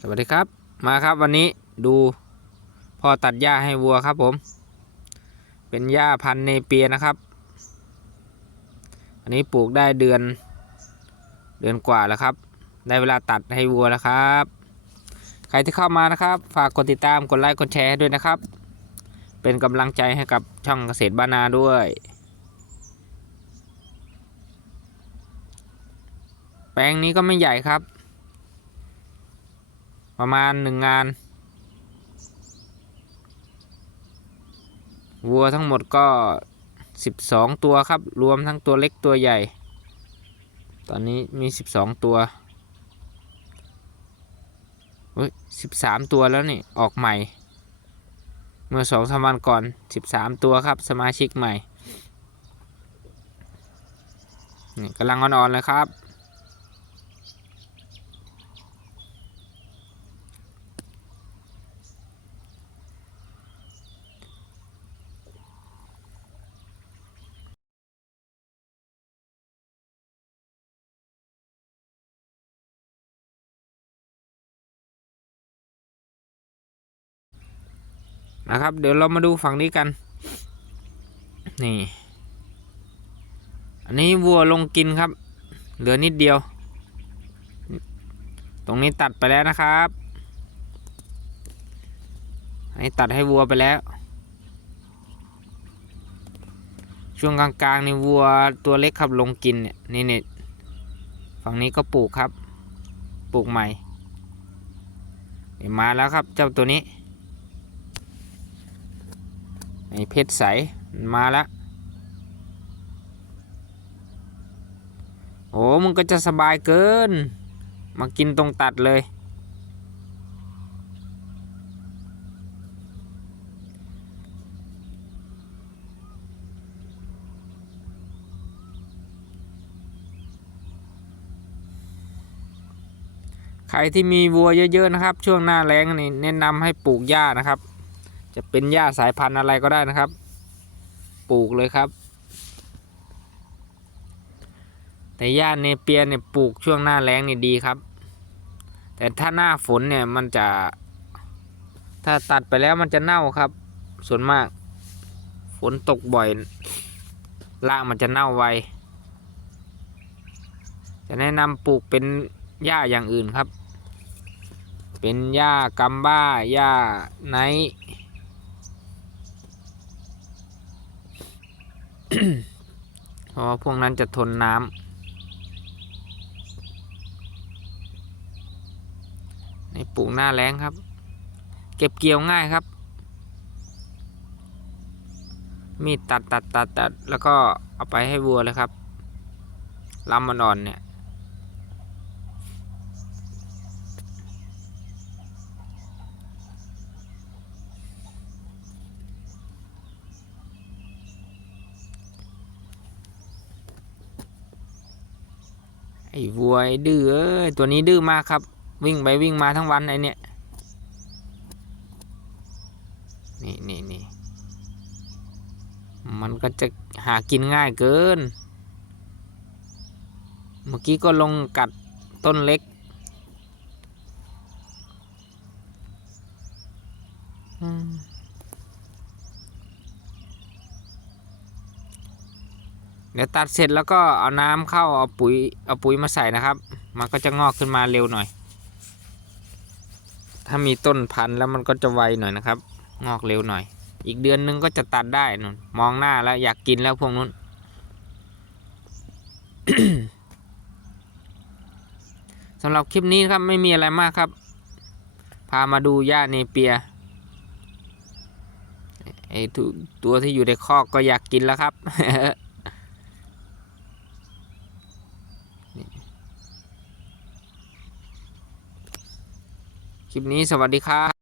สวัสดีครับ มาครับวันนี้ดูพ่อตัดหญ้าให้วัวครับผม เป็นหญ้าพันธุ์เนเปียนะครับ อันนี้ปลูกได้เดือน เดือนกว่าแล้วครับ ได้เวลาตัดให้วัวแล้วครับ ใครที่เข้ามานะครับ ฝากกดติดตามกดไลค์กดแชร์ด้วยนะครับ เป็นกำลังใจให้กับช่องเกษตรบ้านนาด้วยแปลงนี้ก็ไม่ใหญ่ครับ ประมาณหนึ่งงาน วัวทั้งหมดก็สิบสองตัวครับ รวมทั้งตัวเล็กตัวใหญ่ ตอนนี้มีสิบสองตัวเฮ้ยสิบสามตัวแล้วนี่ ออกใหม่ เมื่อสองสามวันก่อนสิบสามตัวครับ สมาชิกใหม่ นี่กำลังอ่อนๆเลยครับ นะครับ เดี๋ยวเรามาดูฝั่งนี้กัน นี่ อันนี้วัวลงกินครับ เหลือนิดเดียว ตรงนี้ตัดไปแล้วนะครับอันนี้ตัดให้วัวไปแล้ว ช่วงกลางๆนี่วัวตัวเล็กครับลงกินเนี่ยนี่เนี่ยฝั่งนี้ก็ปลูกครับ ปลูกใหม่มาแล้วครับเจ้าตัวนี้ ไอ้เพชรใสมาแล้วโอ้มึงก็จะสบายเกิน มากินตรงตัดเลย ใครที่มีวัวเยอะ ๆ นะครับ ช่วงหน้าแล้งนี่แนะนำให้ปลูกหญ้านะครับ จะเป็นหญ้าสายพันธุ์อะไรก็ได้นะครับ ปลูกเลยครับ แต่หญ้าเนเปียเนี่ยปลูกช่วงหน้าแล้งนี่ดีครับ แต่ถ้าหน้าฝนเนี่ยมันจะ ถ้าตัดไปแล้วมันจะเน่าครับ ส่วนมาก ฝนตกบ่อยรากมันจะเน่าไว จะแนะนำปลูกเป็นหญ้าอย่างอื่นครับ เป็นหญ้ากัมบ้าหญ้าไนท์ เพราะว่าพวกนั้นจะทนน้ำในปลูกหน้าแรงครับ เก็บเกี่ยวง่ายครับ มีดตัดตัดตัดตัดแล้วก็เอาไปให้วัวเลยครับลำมันอ่อนเนี่ย ไอ้วัวไอ้ดื้อเอ้ยตัวนี้ดื้อมากครับ วิ่งไปวิ่งมาทั้งวันไอ้เนี่ยนี่นี่นี่มันก็จะหากินง่ายเกิน เมื่อกี้ก็ลงกัดต้นเล็ก เดี๋ยวตัดเสร็จแล้วก็เอาน้ำเข้าเอาปุ๋ยเอาปุ๋ยมาใส่นะครับ มันก็จะงอกขึ้นมาเร็วหน่อย ถ้ามีต้นพันธุ์แล้วมันก็จะไวหน่อยนะครับ งอกเร็วหน่อย อีกเดือนนึงก็จะตัดได้นุ่นมองหน้าแล้วอยากกินแล้วพวกนู้นสำหรับคลิปนี้ครับไม่มีอะไรมากครับ พามาดูหญ้าเนเปียไอ้ตัวที่อยู่ในคอกก็อยากกินแล้วครับ คลิปนี้สวัสดีครับ